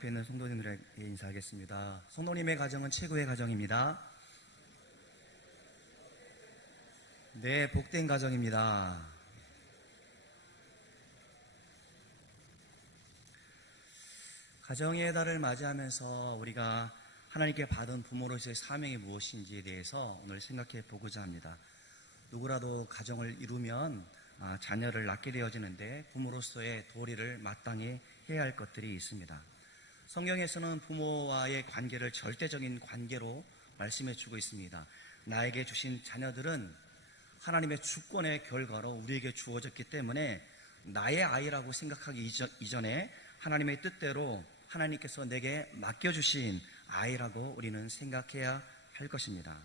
옆에 있는 성도님들에게 인사하겠습니다. 성도님의 가정은 최고의 가정입니다. 네, 복된 가정입니다. 가정의 달을 맞이하면서 우리가 하나님께 받은 부모로서의 사명이 무엇인지에 대해서 오늘 생각해 보고자 합니다. 누구라도 가정을 이루면 자녀를 낳게 되어지는데 부모로서의 도리를 마땅히 해야 할 것들이 있습니다. 성경에서는 부모와의 관계를 절대적인 관계로 말씀해 주고 있습니다. 나에게 주신 자녀들은 하나님의 주권의 결과로 우리에게 주어졌기 때문에 나의 아이라고 생각하기 이전에 하나님의 뜻대로 하나님께서 내게 맡겨주신 아이라고 우리는 생각해야 할 것입니다.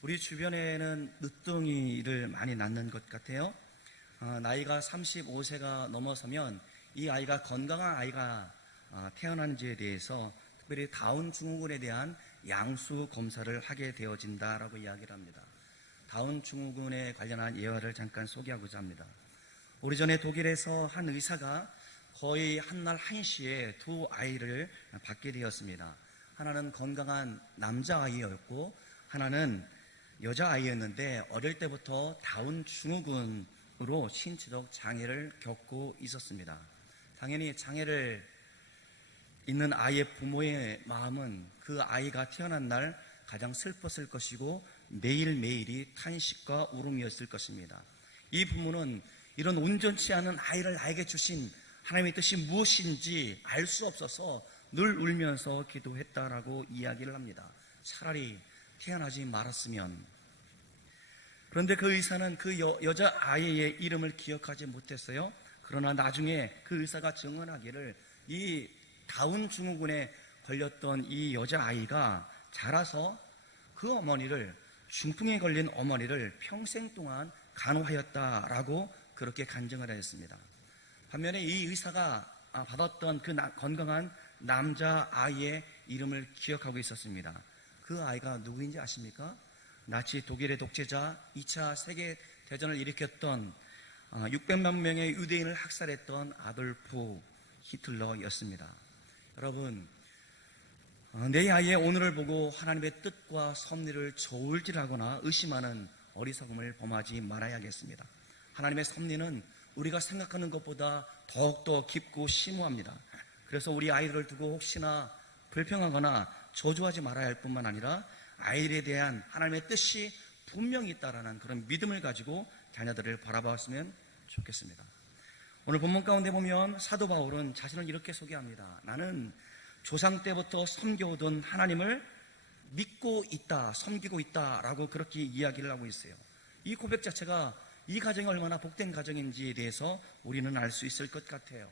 우리 주변에는 늦둥이를 많이 낳는 것 같아요. 나이가 35세가 넘어서면 이 아이가 건강한 아이가 태어난지에 대해서 특별히 다운 증후군에 대한 양수 검사를 하게 되어진다라고 이야기를 합니다. 다운 증후군에 관련한 예화를 잠깐 소개하고자 합니다. 오래전에 독일에서 한 의사가 거의 한날 한시에 두 아이를 받게 되었습니다. 하나는 건강한 남자아이였고 하나는 여자아이였는데 어릴 때부터 다운 증후군으로 신체적 장애를 겪고 있었습니다. 당연히 장애를 있는 아이의 부모의 마음은 그 아이가 태어난 날 가장 슬펐을 것이고 매일매일이 탄식과 울음이었을 것입니다. 이 부모는 이런 온전치 않은 아이를 나에게 주신 하나님의 뜻이 무엇인지 알 수 없어서 늘 울면서 기도했다라고 이야기를 합니다. 차라리 태어나지 말았으면. 그런데 그 의사는 그 여자아이의 이름을 기억하지 못했어요. 그러나 나중에 그 의사가 증언하기를 이 다운 증후군에 걸렸던 이 여자아이가 자라서 그 어머니를, 중풍에 걸린 어머니를 평생 동안 간호하였다라고 그렇게 간증을 하였습니다. 반면에 이 의사가 받았던 그 건강한 남자아이의 이름을 기억하고 있었습니다. 그 아이가 누구인지 아십니까? 나치 독일의 독재자 2차 세계대전을 일으켰던 600만 명의 유대인을 학살했던 아돌프 히틀러였습니다. 여러분, 내 아이의 오늘을 보고 하나님의 뜻과 섭리를 저울질하거나 의심하는 어리석음을 범하지 말아야겠습니다. 하나님의 섭리는 우리가 생각하는 것보다 더욱더 깊고 심오합니다. 그래서 우리 아이를 두고 혹시나 불평하거나 저주하지 말아야 할 뿐만 아니라 아이에 대한 하나님의 뜻이 분명히 있다라는 그런 믿음을 가지고 자녀들을 바라봤으면 좋겠습니다. 오늘 본문 가운데 보면 사도 바울은 자신을 이렇게 소개합니다. 나는 조상 때부터 섬겨오던 하나님을 믿고 있다, 섬기고 있다라고 그렇게 이야기를 하고 있어요. 이 고백 자체가 이 가정이 얼마나 복된 가정인지에 대해서 우리는 알 수 있을 것 같아요.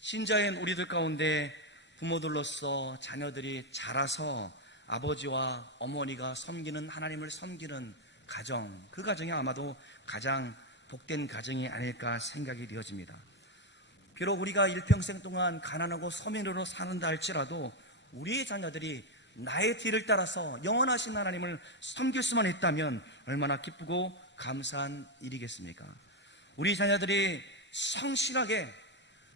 신자인 우리들 가운데 부모들로서 자녀들이 자라서 아버지와 어머니가 섬기는 하나님을 섬기는 가정, 그 가정이 아마도 가장 복된 가정이 아닐까 생각이 되어집니다. 비록 우리가 일평생 동안 가난하고 서민으로 사는다 할지라도 우리의 자녀들이 나의 뒤를 따라서 영원하신 하나님을 섬길 수만 있다면 얼마나 기쁘고 감사한 일이겠습니까? 우리 자녀들이 성실하게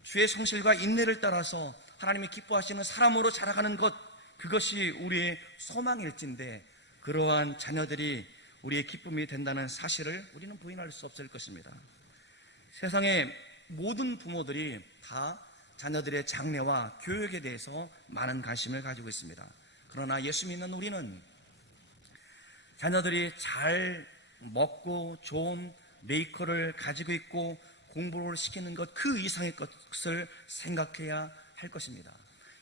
주의 성실과 인내를 따라서 하나님이 기뻐하시는 사람으로 자라가는 것, 그것이 우리의 소망일진데 그러한 자녀들이 우리의 기쁨이 된다는 사실을 우리는 부인할 수 없을 것입니다. 세상의 모든 부모들이 다 자녀들의 장래와 교육에 대해서 많은 관심을 가지고 있습니다. 그러나 예수 믿는 우리는 자녀들이 잘 먹고 좋은 메이커를 가지고 있고 공부를 시키는 것, 그 이상의 것을 생각해야 할 것입니다.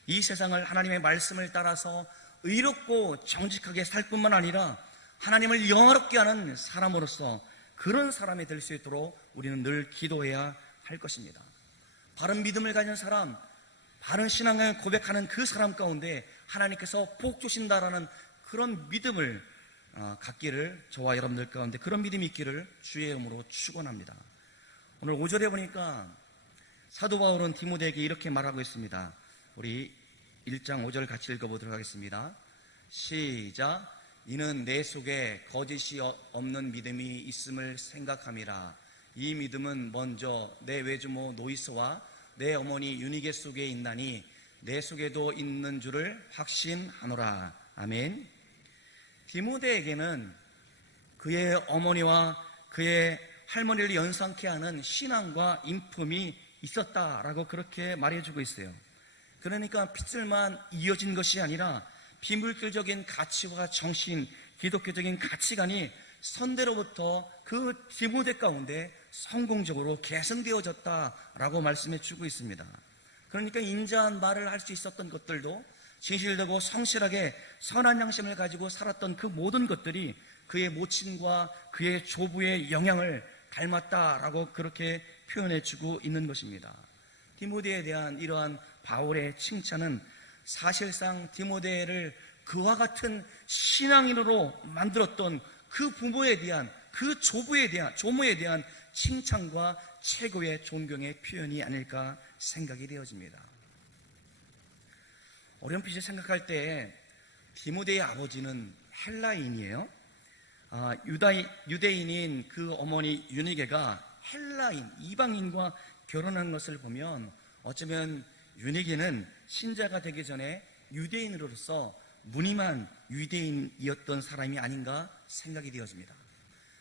이 세상을 하나님의 말씀을 따라서 의롭고 정직하게 살 뿐만 아니라 하나님을 영화롭게 하는 사람으로서 그런 사람이 될 수 있도록 우리는 늘 기도해야 할 것입니다. 바른 믿음을 가진 사람, 바른 신앙을 고백하는 그 사람 가운데 하나님께서 복 주신다라는 그런 믿음을 갖기를, 저와 여러분들 가운데 그런 믿음이 있기를 주의 이름으로 축원합니다. 오늘 5절에 보니까 사도 바울은 디모데에게 이렇게 말하고 있습니다. 우리 1장 5절 같이 읽어보도록 하겠습니다. 시작. 이는 내 속에 거짓이 없는 믿음이 있음을 생각함이라. 이 믿음은 먼저 내 외조모 노이스와 내 어머니 유니게 속에 있나니 내 속에도 있는 줄을 확신하노라. 아멘. 디모데에게는 그의 어머니와 그의 할머니를 연상케 하는 신앙과 인품이 있었다라고 그렇게 말해주고 있어요. 그러니까 핏줄만 이어진 것이 아니라 비물질적인 가치와 정신, 기독교적인 가치관이 선대로부터 그 디모데 가운데 성공적으로 개성되어졌다라고 말씀해 주고 있습니다. 그러니까 인자한 말을 할 수 있었던 것들도 진실되고 성실하게 선한 양심을 가지고 살았던 그 모든 것들이 그의 모친과 그의 조부의 영향을 닮았다라고 그렇게 표현해 주고 있는 것입니다. 디모데에 대한 이러한 바울의 칭찬은 사실상 디모데를 그와 같은 신앙인으로 만들었던 그 부모에 대한, 그 조모에 대한 칭찬과 최고의 존경의 표현이 아닐까 생각이 되어집니다. 어렴풋이 생각할 때 디모데의 아버지는 헬라인이에요. 유대인인 그 어머니 유니게가 헬라인, 이방인과 결혼한 것을 보면 어쩌면 유니게는 신자가 되기 전에 유대인으로서 무늬만 유대인이었던 사람이 아닌가 생각이 되어집니다.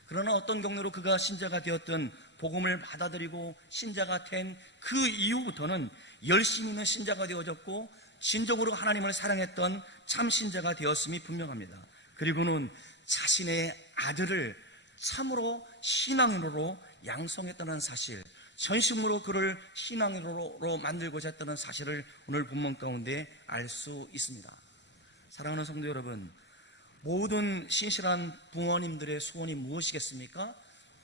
그러나 어떤 경로로 그가 신자가 되었던 복음을 받아들이고 신자가 된 그 이후부터는 열심히 있는 신자가 되어졌고 진정으로 하나님을 사랑했던 참 신자가 되었음이 분명합니다. 그리고는 자신의 아들을 참으로 신앙인으로 양성했다는 사실, 전심으로 그를 신앙인으로 만들고자 했다는 사실을 오늘 본문 가운데 알 수 있습니다. 사랑하는 성도 여러분, 모든 신실한 부모님들의 소원이 무엇이겠습니까?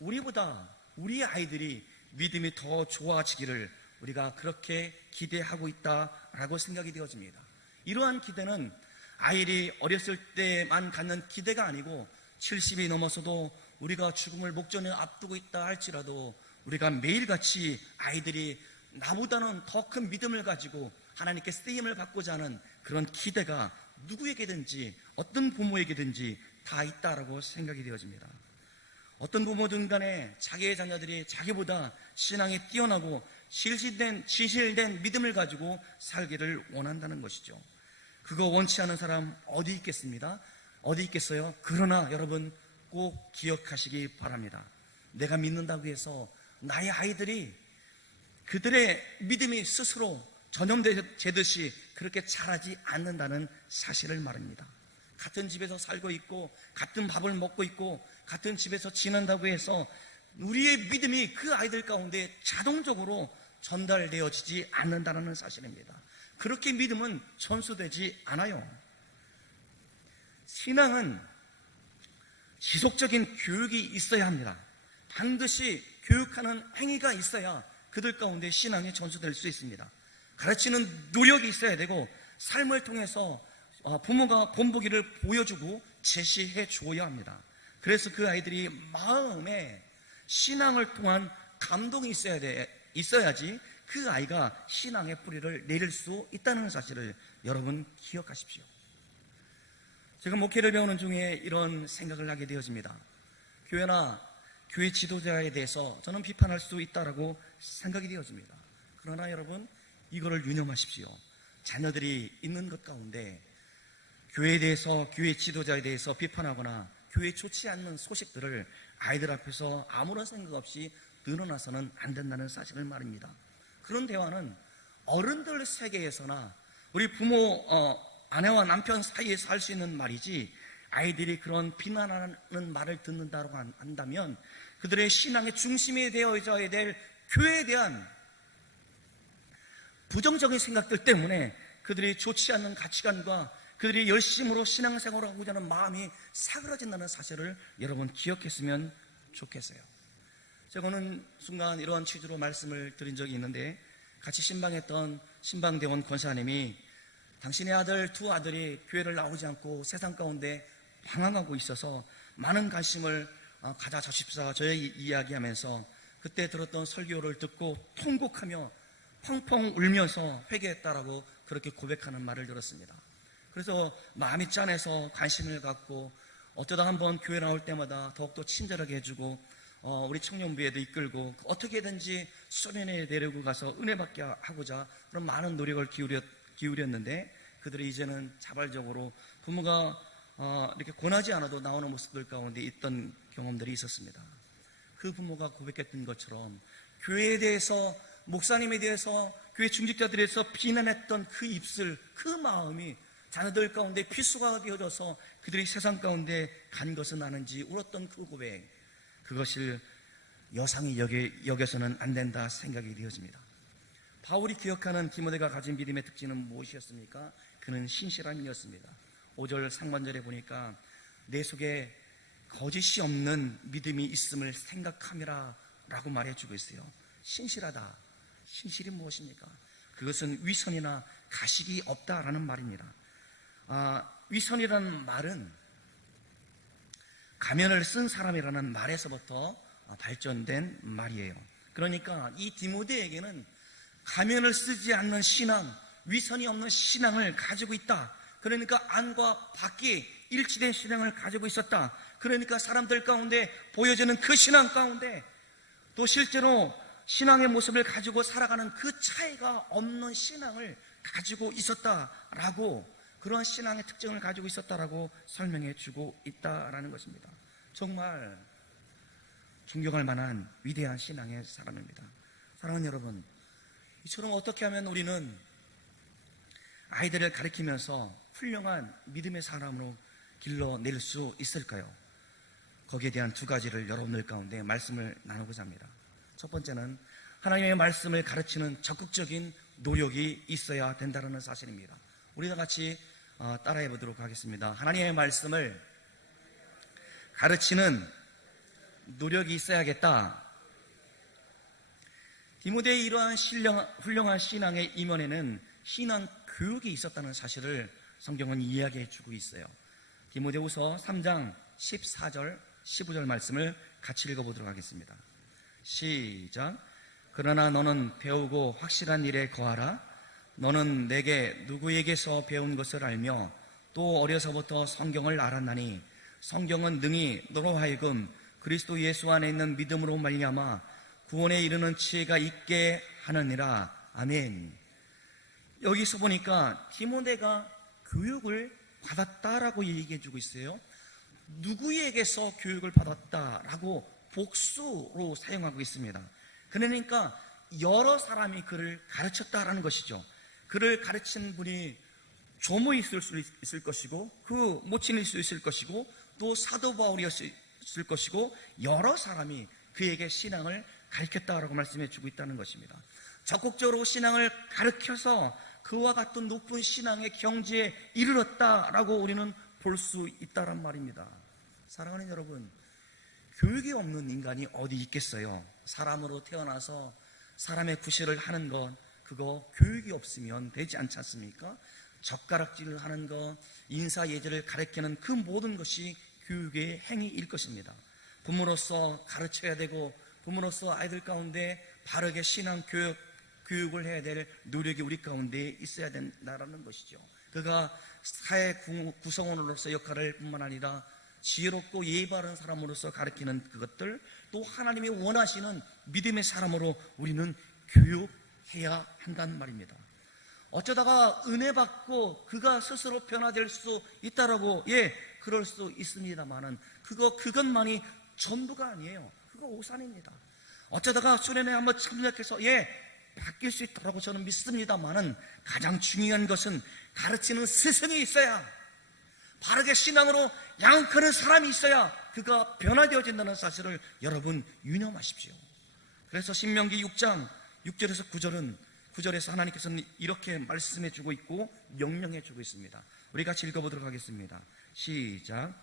우리보다 우리 아이들이 믿음이 더 좋아지기를 우리가 그렇게 기대하고 있다라고 생각이 되어집니다. 이러한 기대는 아이들이 어렸을 때만 갖는 기대가 아니고 70이 넘어서도 우리가 죽음을 목전에 앞두고 있다 할지라도 우리가 매일같이 아이들이 나보다는 더 큰 믿음을 가지고 하나님께 쓰임을 받고자 하는 그런 기대가 누구에게든지 어떤 부모에게든지 다 있다라고 생각이 되어집니다. 어떤 부모든 간에 자기의 자녀들이 자기보다 신앙이 뛰어나고 진실된 믿음을 가지고 살기를 원한다는 것이죠. 그거 원치 않은 사람 어디 있겠습니다? 어디 있겠어요? 그러나 여러분 꼭 기억하시기 바랍니다. 내가 믿는다고 해서 나의 아이들이 그들의 믿음이 스스로 전염되듯이 그렇게 자라지 않는다는 사실을 말합니다. 같은 집에서 살고 있고 같은 밥을 먹고 있고 같은 집에서 지낸다고 해서 우리의 믿음이 그 아이들 가운데 자동적으로 전달되어지지 않는다는 사실입니다. 그렇게 믿음은 전수되지 않아요. 신앙은 지속적인 교육이 있어야 합니다. 반드시 교육하는 행위가 있어야 그들 가운데 신앙이 전수될 수 있습니다. 가르치는 노력이 있어야 되고 삶을 통해서 부모가 본보기를 보여주고 제시해 주어야 합니다. 그래서 그 아이들이 마음에 신앙을 통한 감동이 있어야지 그 아이가 신앙의 뿌리를 내릴 수 있다는 사실을 여러분 기억하십시오. 제가 목회를 배우는 중에 이런 생각을 하게 되어집니다. 교회나 교회 지도자에 대해서 저는 비판할 수 있다라고 생각이 되어집니다. 그러나 여러분 이거를 유념하십시오. 자녀들이 있는 것 가운데 교회에 대해서, 교회 지도자에 대해서 비판하거나 교회에 좋지 않는 소식들을 아이들 앞에서 아무런 생각 없이 늘어나서는 안 된다는 사실을 말입니다. 그런 대화는 어른들 세계에서나 우리 부모, 아내와 남편 사이에서 할 수 있는 말이지, 아이들이 그런 비난하는 말을 듣는다고 한다면 그들의 신앙의 중심이 되어져야 될 교회에 대한 부정적인 생각들 때문에 그들이 좋지 않는 가치관과 그들이 열심으로 신앙생활을 하고자 하는 마음이 사그러진다는 사실을 여러분 기억했으면 좋겠어요. 제가 어느 순간 이러한 취지로 말씀을 드린 적이 있는데, 같이 신방했던 신방대원 권사님이 당신의 두 아들이 교회를 나오지 않고 세상 가운데 방황하고 있어서 많은 관심을 가져 주십사 저에게 이야기하면서 그때 들었던 설교를 듣고 통곡하며 펑펑 울면서 회개했다라고 그렇게 고백하는 말을 들었습니다. 그래서 마음이 짠해서 관심을 갖고 어쩌다 한번 교회 나올 때마다 더욱더 친절하게 해주고 우리 청년부에도 이끌고 어떻게든지 수련회에 데리고 가서 은혜 받게 하고자 그런 많은 노력을 기울였는데 그들이 이제는 자발적으로 부모가 이렇게 권하지 않아도 나오는 모습들 가운데 있던 경험들이 있었습니다. 그 부모가 고백했던 것처럼 교회에 대해서, 목사님에 대해서, 교회 중직자들에 대해서 비난했던 그 입술, 그 마음이 자녀들 가운데 피수가 되어져서 그들이 세상 가운데 간 것은 아는지 울었던 그 고백, 그것을 여상히 여겨서는 안 된다 생각이 되어집니다. 바울이 기억하는 디모데가 가진 믿음의 특징은 무엇이었습니까? 그는 신실함이었습니다. 5절 상반절에 보니까 내 속에 거짓이 없는 믿음이 있음을 생각함이라 라고 말해주고 있어요. 신실하다. 신실이 무엇입니까? 그것은 위선이나 가식이 없다라는 말입니다. 위선이라는 말은 가면을 쓴 사람이라는 말에서부터 발전된 말이에요. 그러니까 이 디모데에게는 가면을 쓰지 않는 신앙, 위선이 없는 신앙을 가지고 있다. 그러니까 안과 밖이 일치된 신앙을 가지고 있었다. 그러니까 사람들 가운데 보여지는 그 신앙 가운데 또 실제로 신앙의 모습을 가지고 살아가는 그 차이가 없는 신앙을 가지고 있었다라고, 그러한 신앙의 특징을 가지고 있었다라고 설명해 주고 있다라는 것입니다. 정말 존경할 만한 위대한 신앙의 사람입니다. 사랑하는 여러분, 이처럼 어떻게 하면 우리는 아이들을 가르치면서 훌륭한 믿음의 사람으로 길러낼 수 있을까요? 거기에 대한 두 가지를 여러분들 가운데 말씀을 나누고자 합니다. 첫 번째는 하나님의 말씀을 가르치는 적극적인 노력이 있어야 된다는 사실입니다. 우리 다 같이 따라해 보도록 하겠습니다. 하나님의 말씀을 가르치는 노력이 있어야겠다. 디모데의 이러한 훌륭한 신앙의 이면에는 신앙 교육이 있었다는 사실을 성경은 이야기해 주고 있어요. 디모데후서 3장 14절 15절 말씀을 같이 읽어보도록 하겠습니다. 시작. 그러나 너는 배우고 확실한 일에 거하라. 너는 내게 누구에게서 배운 것을 알며 또 어려서부터 성경을 알았나니 성경은 능히 너로 하여금 그리스도 예수 안에 있는 믿음으로 말미암아 구원에 이르는 지혜가 있게 하느니라. 아멘. 여기서 보니까 디모데가 교육을 받았다라고 얘기해 주고 있어요. 누구에게서 교육을 받았다라고 복수로 사용하고 있습니다. 그러니까 여러 사람이 그를 가르쳤다라는 것이죠. 그를 가르친 분이 조무있을 수 있을 것이고 그 모친일 수 있을 것이고 또 사도 바울이었을 것이고 여러 사람이 그에게 신앙을 가르쳤다라고 말씀해 주고 있다는 것입니다. 적극적으로 신앙을 가르쳐서 그와 같은 높은 신앙의 경지에 이르렀다라고 우리는 볼 수 있다란 말입니다. 사랑하는 여러분, 교육이 없는 인간이 어디 있겠어요? 사람으로 태어나서 사람의 구실을 하는 것, 그거 교육이 없으면 되지 않지 않습니까? 젓가락질을 하는 것, 인사예절을 가르치는 그 모든 것이 교육의 행위일 것입니다. 부모로서 가르쳐야 되고 부모로서 아이들 가운데 바르게 신앙 교육을 해야 될 노력이 우리 가운데 있어야 된다는 것이죠. 그가 사회 구성원으로서 역할을 뿐만 아니라 지혜롭고 예의 바른 사람으로서 가르치는 그것들, 또 하나님이 원하시는 믿음의 사람으로 우리는 교육해야 한다는 말입니다. 어쩌다가 은혜 받고 그가 스스로 변화될 수 있다라고 그럴 수 있습니다만은 그것만이 전부가 아니에요. 그거 오산입니다. 어쩌다가 수련회 한번 참여해서 바뀔 수 있다고 저는 믿습니다만은 가장 중요한 것은 가르치는 스승이 있어야, 바르게 신앙으로 양육하는 사람이 있어야 그가 변화되어진다는 사실을 여러분 유념하십시오. 그래서 신명기 6장 6절에서 9절에서 하나님께서는 이렇게 말씀해 주고 있고 명령해 주고 있습니다. 우리 같이 읽어보도록 하겠습니다. 시작.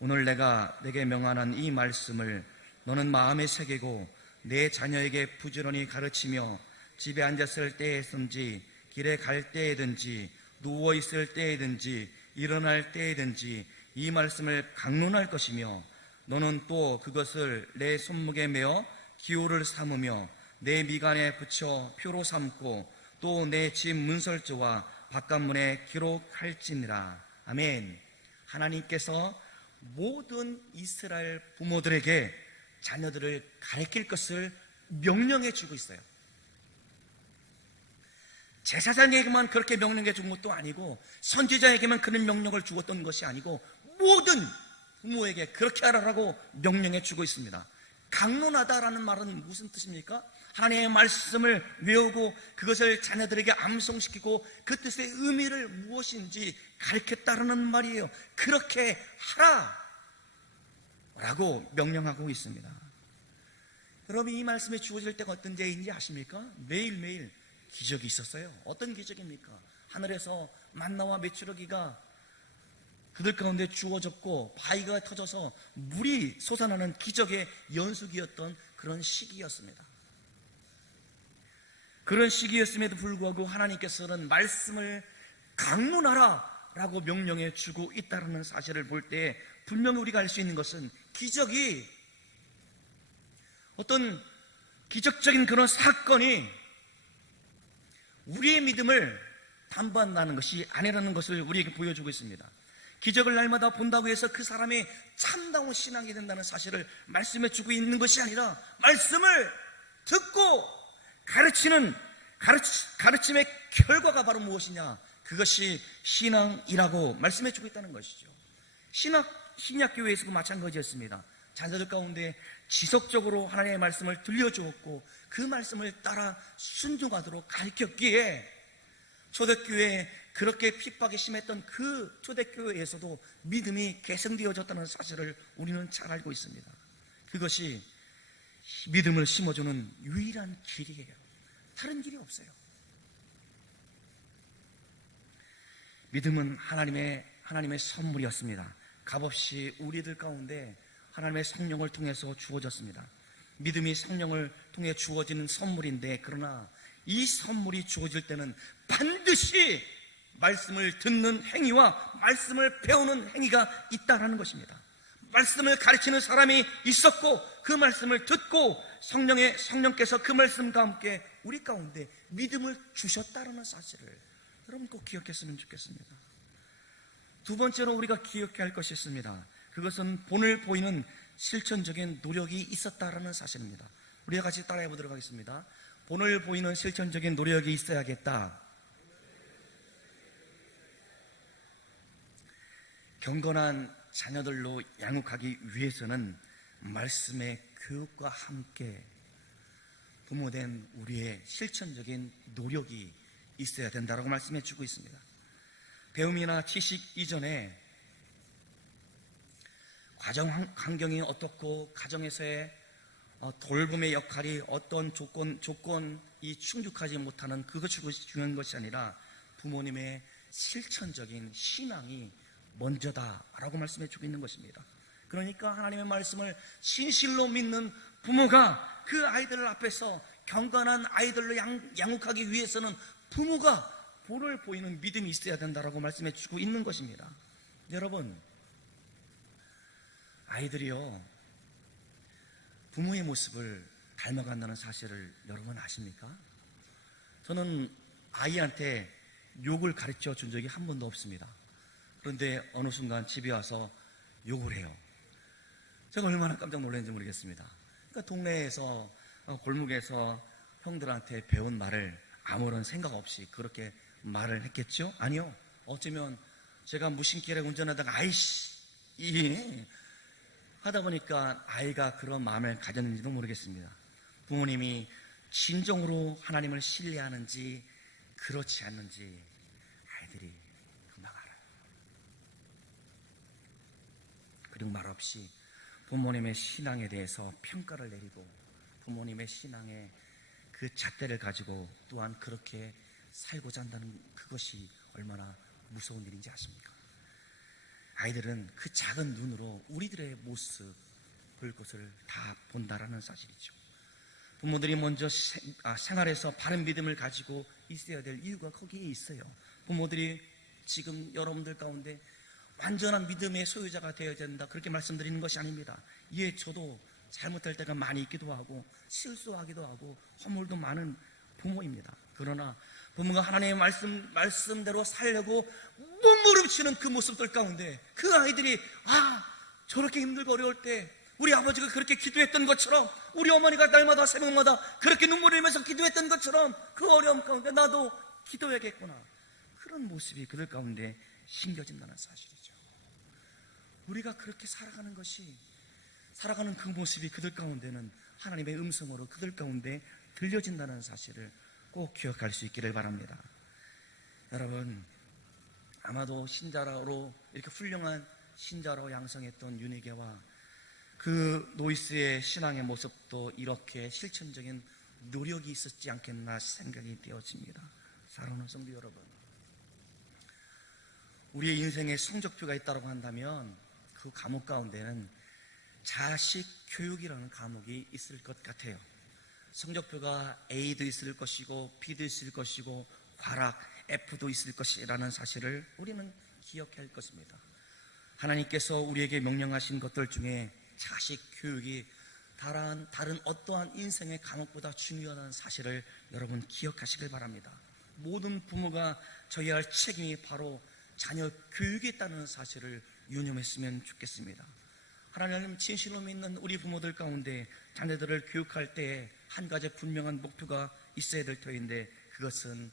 오늘 내가 내게 명하는 이 말씀을 너는 마음에 새기고 내 자녀에게 부지런히 가르치며 집에 앉았을 때에든지 길에 갈 때에든지 누워있을 때에든지 일어날 때에든지 이 말씀을 강론할 것이며 너는 또 그것을 내 손목에 메어 기호를 삼으며 내 미간에 붙여 표로 삼고 또 내 집 문설주와 바깥문에 기록할지니라. 아멘. 하나님께서 모든 이스라엘 부모들에게 자녀들을 가르칠 것을 명령해 주고 있어요. 제사장에게만 그렇게 명령해 준 것도 아니고 선지자에게만 그런 명령을 주었던 것이 아니고 모든 부모에게 그렇게 하라고 명령해 주고 있습니다. 강론하다라는 말은 무슨 뜻입니까? 하나님의 말씀을 외우고 그것을 자녀들에게 암송시키고 그 뜻의 의미를 무엇인지 가르쳤다라는 말이에요. 그렇게 하라 라고 명령하고 있습니다. 여러분, 이 말씀이 주어질 때가 어떤 때인지 아십니까? 매일매일 기적이 있었어요. 어떤 기적입니까? 하늘에서 만나와 메추라기가 그들 가운데 주어졌고 바위가 터져서 물이 솟아나는 기적의 연속이었던 그런 시기였습니다. 그런 시기였음에도 불구하고 하나님께서는 말씀을 강론하라 라고 명령해 주고 있다는 사실을 볼 때 분명히 우리가 알 수 있는 것은 기적이, 어떤 기적적인 그런 사건이 우리의 믿음을 담보한다는 것이 아니라는 것을 우리에게 보여주고 있습니다. 기적을 날마다 본다고 해서 그 사람이 참다운 신앙이 된다는 사실을 말씀해 주고 있는 것이 아니라 말씀을 듣고 가르치는 가르침의 결과가 바로 무엇이냐? 그것이 신앙이라고 말씀해 주고 있다는 것이죠. 신약교회에서도 마찬가지였습니다. 자녀들 가운데 지속적으로 하나님의 말씀을 들려주었고 그 말씀을 따라 순종하도록 가르쳤기에 초대교회에 그렇게 핍박이 심했던 그 초대교회에서도 믿음이 개성되어졌다는 사실을 우리는 잘 알고 있습니다. 그것이 믿음을 심어주는 유일한 길이에요. 다른 길이 없어요. 믿음은 하나님의 선물이었습니다. 값없이 우리들 가운데 하나님의 성령을 통해서 주어졌습니다. 믿음이 성령을 통해 주어지는 선물인데, 그러나 이 선물이 주어질 때는 반드시 말씀을 듣는 행위와 말씀을 배우는 행위가 있다라는 것입니다. 말씀을 가르치는 사람이 있었고 그 말씀을 듣고 성령께서 그 말씀과 함께 우리 가운데 믿음을 주셨다라는 사실을 여러분 꼭 기억했으면 좋겠습니다. 두 번째로 우리가 기억해야 할 것이 있습니다. 그것은 본을 보이는 실천적인 노력이 있었다라는 사실입니다. 우리가 같이 따라해 보도록 하겠습니다. 본을 보이는 실천적인 노력이 있어야겠다. 경건한 자녀들로 양육하기 위해서는 말씀의 교육과 함께 부모된 우리의 실천적인 노력이 있어야 된다고 말씀해 주고 있습니다. 배움이나 지식 이전에 가정 환경이 어떻고 가정에서의 돌봄의 역할이 어떤 조건이 충족하지 못하는 그것이 중요한 것이 아니라 부모님의 실천적인 신앙이 먼저다라고 말씀해 주고 있는 것입니다. 그러니까 하나님의 말씀을 진실로 믿는 부모가 그 아이들 앞에서 경건한 아이들로 양육하기 위해서는 부모가 본을 보이는 믿음이 있어야 된다라고 말씀해 주고 있는 것입니다. 여러분, 아이들이요 부모의 모습을 닮아간다는 사실을 여러분 아십니까? 저는 아이한테 욕을 가르쳐 준 적이 한 번도 없습니다. 그런데 어느 순간 집에 와서 욕을 해요. 제가 얼마나 깜짝 놀랐는지 모르겠습니다. 그러니까 동네에서 골목에서 형들한테 배운 말을 아무런 생각 없이 그렇게 말을 했겠죠? 아니요. 어쩌면 제가 무심결에 운전하다가 아이씨 하다 보니까 아이가 그런 마음을 가졌는지도 모르겠습니다. 부모님이 진정으로 하나님을 신뢰하는지 그렇지 않는지 아이들이 금방 알아요. 그리고 말없이 부모님의 신앙에 대해서 평가를 내리고 부모님의 신앙의 그 잣대를 가지고 또한 그렇게 살고자 한다는 그것이 얼마나 무서운 일인지 아십니까? 아이들은 그 작은 눈으로 우리들의 모습 볼 것을 다 본다라는 사실이죠. 부모들이 먼저 생활에서 바른 믿음을 가지고 있어야 될 이유가 거기에 있어요. 부모들이 지금 여러분들 가운데 완전한 믿음의 소유자가 되어야 된다 그렇게 말씀드리는 것이 아닙니다. 예, 저도 잘못할 때가 많이 있기도 하고 실수하기도 하고 허물도 많은 부모입니다. 그러나 부모가 하나님의 말씀대로 살려고 몸부림치는 그 모습들 가운데 그 아이들이 저렇게 힘들고 어려울 때 우리 아버지가 그렇게 기도했던 것처럼 우리 어머니가 날마다 새벽마다 그렇게 눈물을 흘리면서 기도했던 것처럼 그 어려움 가운데 나도 기도해야겠구나, 그런 모습이 그들 가운데 심겨진다는 사실이죠. 우리가 그렇게 살아가는 그 모습이 그들 가운데는 하나님의 음성으로 그들 가운데 들려진다는 사실을 꼭 기억할 수 있기를 바랍니다. 여러분, 아마도 신자로 이렇게 훌륭한 신자로 양성했던 윤희계와 그 노이스의 신앙의 모습도 이렇게 실천적인 노력이 있었지 않겠나 생각이 되어집니다. 사랑하는 성도 여러분, 우리의 인생에 성적표가 있다고 한다면 그 과목 가운데는 자식 교육이라는 과목이 있을 것 같아요. 성적표가 A도 있을 것이고 B도 있을 것이고 과락 F도 있을 것이라는 사실을 우리는 기억해야 할 것입니다. 하나님께서 우리에게 명령하신 것들 중에 자식 교육이 다른 어떠한 인생의 과목보다 중요하다는 사실을 여러분 기억하시길 바랍니다. 모든 부모가 져야 할 책임이 바로 자녀 교육에 있다는 사실을 유념했으면 좋겠습니다. 하나님 진실로 믿는 우리 부모들 가운데 자녀들을 교육할 때 한 가지 분명한 목표가 있어야 될 터인데, 그것은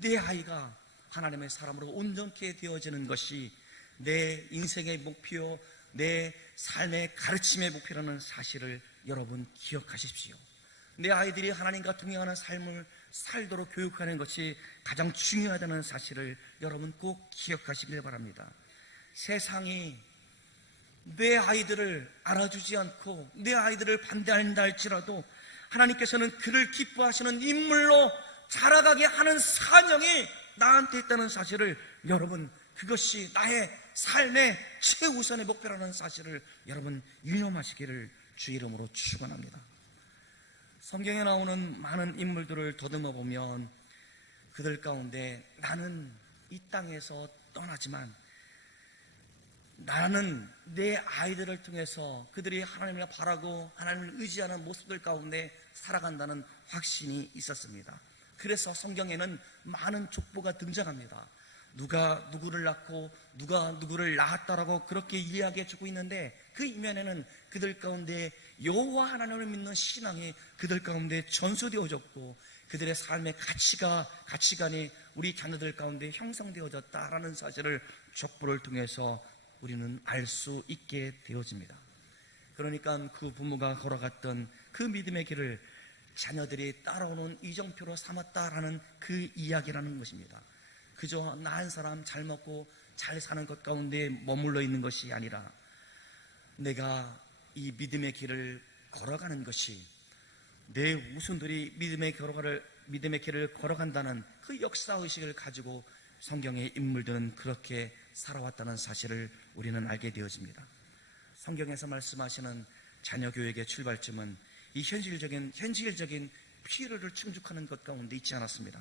내 아이가 하나님의 사람으로 온전케 되어지는 것이 내 인생의 목표, 내 삶의 가르침의 목표라는 사실을 여러분 기억하십시오. 내 아이들이 하나님과 동행하는 삶을 살도록 교육하는 것이 가장 중요하다는 사실을 여러분 꼭 기억하시길 바랍니다. 세상이 내 아이들을 알아주지 않고 내 아이들을 반대한다 할지라도 하나님께서는 그를 기뻐하시는 인물로 자라가게 하는 사명이 나한테 있다는 사실을 여러분, 그것이 나의 삶의 최우선의 목표라는 사실을 여러분 유념하시기를 주 이름으로 축원합니다. 성경에 나오는 많은 인물들을 더듬어 보면 그들 가운데 나는 이 땅에서 떠나지만 나는 내 아이들을 통해서 그들이 하나님을 바라고 하나님을 의지하는 모습들 가운데 살아간다는 확신이 있었습니다. 그래서 성경에는 많은 족보가 등장합니다. 누가 누구를 낳고 누가 누구를 낳았다라고 그렇게 이야기해 주고 있는데, 그 이면에는 그들 가운데 여호와 하나님을 믿는 신앙이 그들 가운데 전수되어졌고 그들의 삶의 가치관이 우리 자녀들 가운데 형성되어졌다라는 사실을 족보를 통해서 우리는 알 수 있게 되어집니다. 그러니까 그 부모가 걸어갔던 그 믿음의 길을 자녀들이 따라오는 이정표로 삼았다라는 그 이야기라는 것입니다. 그저 나 한 사람 잘 먹고 잘 사는 것 가운데 머물러 있는 것이 아니라 내가 이 믿음의 길을 걸어가는 것이 내 후손들이 믿음의 길을 걸어간다는 그 역사의식을 가지고 성경의 인물들은 그렇게 살아왔다는 사실을 우리는 알게 되어집니다. 성경에서 말씀하시는 자녀교육의 출발점은 이 현실적인 필요를 충족하는 것 가운데 있지 않았습니다.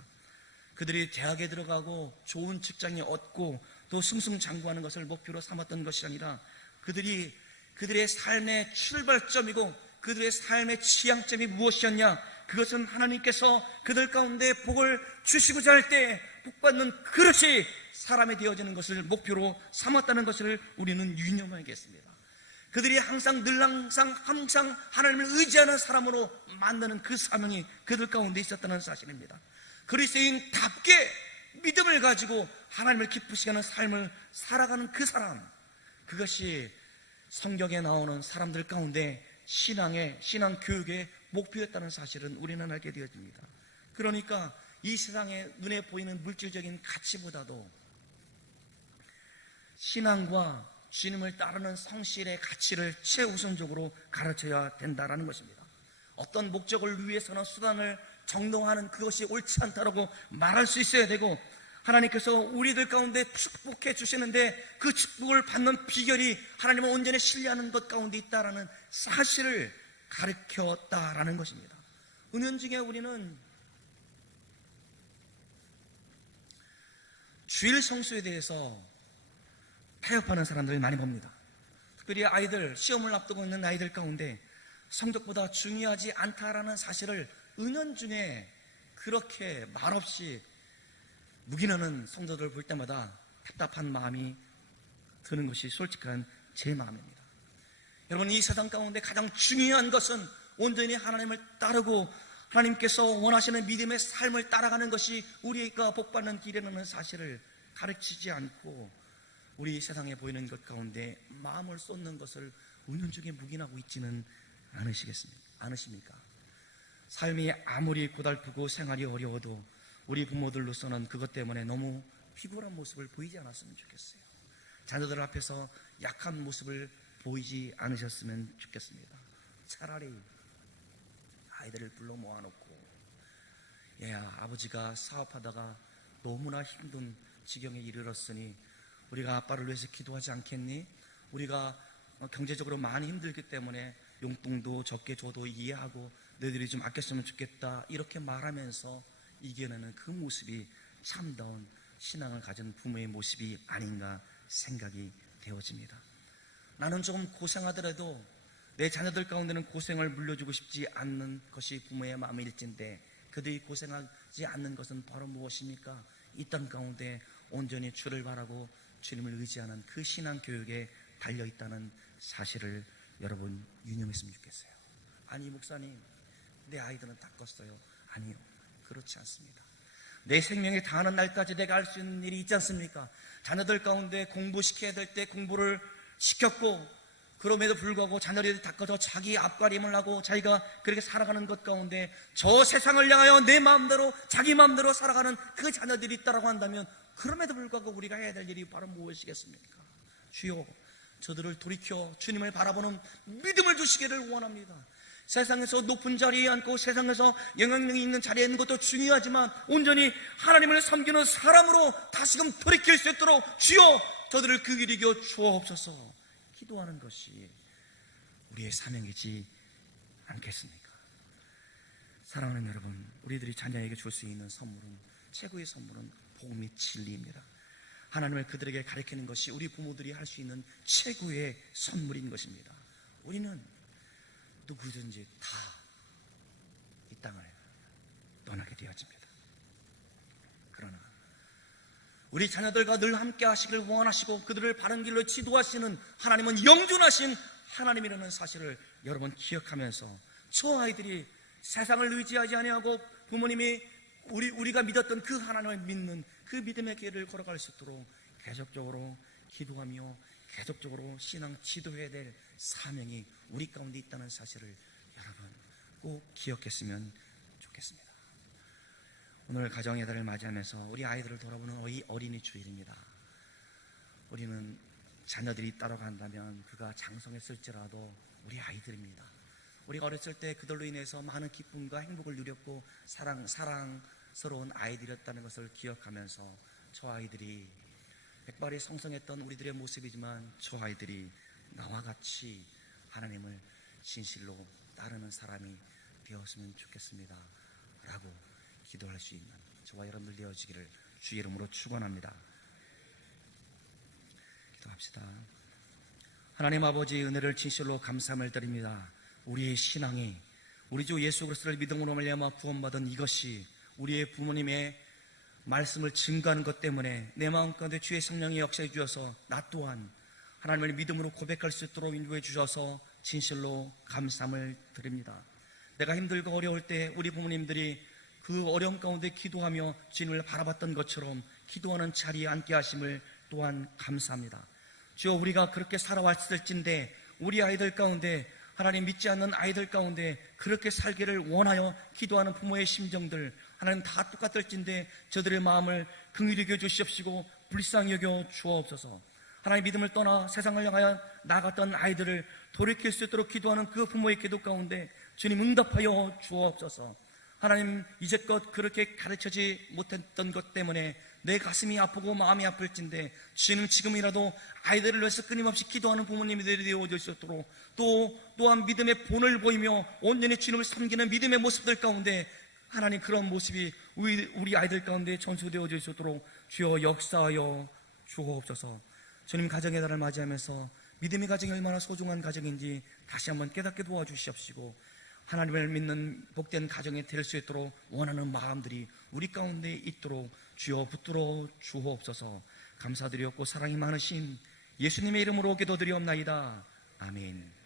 그들이 대학에 들어가고 좋은 직장에 얻고 또 승승장구하는 것을 목표로 삼았던 것이 아니라 그들의 삶의 출발점이고 그들의 삶의 지향점이 무엇이었냐, 그것은 하나님께서 그들 가운데 복을 주시고자 할 때 복받는 그릇이 사람이 되어지는 것을 목표로 삼았다는 것을 우리는 유념해야겠습니다. 그들이 항상 하나님을 의지하는 사람으로 만드는 그 사명이 그들 가운데 있었다는 사실입니다. 그리스도인답게 믿음을 가지고 하나님을 기쁘시게 하는 삶을 살아가는 그 사람, 그것이 성경에 나오는 사람들 가운데 신앙 교육의 목표였다는 사실은 우리는 알게 되어집니다. 그러니까 이 세상에 눈에 보이는 물질적인 가치보다도 신앙과 주님을 따르는 성실의 가치를 최우선적으로 가르쳐야 된다는 것입니다. 어떤 목적을 위해서는 수단을 정당화하는 그것이 옳지 않다라고 말할 수 있어야 되고, 하나님께서 우리들 가운데 축복해 주시는데 그 축복을 받는 비결이 하나님을 온전히 신뢰하는 것 가운데 있다라는 사실을 가르쳤다라는 것입니다. 은연중에 우리는 주일 성수에 대해서 타협하는 사람들을 많이 봅니다. 특별히 시험을 앞두고 있는 아이들 가운데 성적보다 중요하지 않다라는 사실을 은연중에 그렇게 말없이 묵인하는 성도들을 볼 때마다 답답한 마음이 드는 것이 솔직한 제 마음입니다. 여러분, 이 세상 가운데 가장 중요한 것은 온전히 하나님을 따르고 하나님께서 원하시는 믿음의 삶을 따라가는 것이 우리가 복받는 길이라는 사실을 가르치지 않고 우리 세상에 보이는 것 가운데 마음을 쏟는 것을 은연중에 묵인하고 있지는 않으십니까? 삶이 아무리 고달프고 생활이 어려워도 우리 부모들로서는 그것 때문에 너무 피곤한 모습을 보이지 않았으면 좋겠어요. 자녀들 앞에서 약한 모습을 보이지 않으셨으면 좋겠습니다. 차라리 아이들을 불러 모아놓고, 얘야, 아버지가 사업하다가 너무나 힘든 지경에 이르렀으니 우리가 아빠를 위해서 기도하지 않겠니? 우리가 경제적으로 많이 힘들기 때문에 용돈도 적게 줘도 이해하고 너희들이 좀 아꼈으면 좋겠다, 이렇게 말하면서 이겨내는 그 모습이 참다운 신앙을 가진 부모의 모습이 아닌가 생각이 되어집니다. 나는 조금 고생하더라도 내 자녀들 가운데는 고생을 물려주고 싶지 않는 것이 부모의 마음일진데, 그들이 고생하지 않는 것은 바로 무엇입니까? 이 땅 가운데 온전히 주를 바라고 주님을 의지하는 그 신앙 교육에 달려있다는 사실을 여러분 유념했으면 좋겠어요. 아니 목사님, 내 아이들은 다 컸어요. 아니요, 그렇지 않습니다. 내 생명이 다하는 날까지 내가 할 수 있는 일이 있지 않습니까? 자녀들 가운데 공부시켜야 될 때 공부를 시켰고, 그럼에도 불구하고 자녀들이 다 커서 자기 앞가림을 하고 자기가 그렇게 살아가는 것 가운데 저 세상을 향하여 내 마음대로 자기 마음대로 살아가는 그 자녀들이 있다고 한다면, 그럼에도 불구하고 우리가 해야 될 일이 바로 무엇이겠습니까? 주여, 저들을 돌이켜 주님을 바라보는 믿음을 주시기를 원합니다. 세상에서 높은 자리에 앉고 세상에서 영향력이 있는 자리에 있는 것도 중요하지만 온전히 하나님을 섬기는 사람으로 다시금 돌이킬 수 있도록 주여 저들을 그 길이 이겨 주옵소서 기도하는 것이 우리의 사명이지 않겠습니까? 사랑하는 여러분, 우리들이 자녀에게 줄 수 있는 선물은, 최고의 선물은 복음의 진리입니다. 하나님을 그들에게 가르치는 것이 우리 부모들이 할 수 있는 최고의 선물인 것입니다. 우리는 누구든지 다 이 땅을 떠나게 되어집니다. 그러나 우리 자녀들과 늘 함께 하시길 원하시고 그들을 바른 길로 지도하시는 하나님은 영존하신 하나님이라는 사실을 여러분 기억하면서, 저 아이들이 세상을 의지하지 아니하고 부모님이 우리가 믿었던 그 하나님을 믿는 그 믿음의 길을 걸어갈 수 있도록 계속적으로 기도하며 계속적으로 신앙 지도해야 될 사명이 우리 가운데 있다는 사실을 여러분 꼭 기억했으면 좋겠습니다. 오늘 가정의 달을 맞이하면서 우리 아이들을 돌아보는 어린이 주일입니다. 우리는 자녀들이 따라간다면 그가 장성했을지라도 우리 아이들입니다. 우리가 어렸을 때 그들로 인해서 많은 기쁨과 행복을 누렸고 사랑스러운 아이들이었다는 것을 기억하면서 저 아이들이 백발이 성성했던 우리들의 모습이지만 저 아이들이 나와 같이 하나님을 진실로 따르는 사람이 되었으면 좋겠습니다 라고 기도할 수 있는 저와 여러분들 되어지기를 주의 이름으로 축원합니다. 기도합시다. 하나님 아버지, 은혜를 진실로 감사함을 드립니다. 우리의 신앙이 우리 주 예수 그리스도를 믿음으로 말미암아 구원받은 이것이 우리의 부모님의 말씀을 증거하는 것 때문에 내 마음 가운데 주의 성령이 역사해 주셔서 나 또한 하나님을 믿음으로 고백할 수 있도록 인도해 주셔서 진실로 감사함을 드립니다. 내가 힘들고 어려울 때 우리 부모님들이 그 어려움 가운데 기도하며 주님을 바라봤던 것처럼 기도하는 자리에 앉게 하심을 또한 감사합니다. 주여, 우리가 그렇게 살아왔을진데 우리 아이들 가운데, 하나님 믿지 않는 아이들 가운데 그렇게 살기를 원하여 기도하는 부모의 심정들 하나님 다 똑같을진데 저들의 마음을 긍휼히 여겨 주시옵시고 불쌍히 여겨 주옵소서. 하나님 믿음을 떠나 세상을 향하여 나갔던 아이들을 돌이킬 수 있도록 기도하는 그 부모의 기도 가운데 주님 응답하여 주옵소서. 하나님, 이제껏 그렇게 가르쳐지 못했던 것 때문에 내 가슴이 아프고 마음이 아플진데 주님 지금이라도 아이들을 위해서 끊임없이 기도하는 부모님들이 되어질 수 있도록 또한 믿음의 본을 보이며 온전히 주님을 섬기는 믿음의 모습들 가운데 하나님 그런 모습이 우리 아이들 가운데 전수되어질 수 있도록 주여 역사하여 주옵소서. 주님, 가정의 달을 맞이하면서 믿음의 가정이 얼마나 소중한 가정인지 다시 한번 깨닫게 도와주시옵시고 하나님을 믿는 복된 가정이 될 수 있도록 원하는 마음들이 우리 가운데 있도록 주여 붙들어 주옵소서. 감사드렸고 사랑이 많으신 예수님의 이름으로 기도드리옵나이다. 아멘.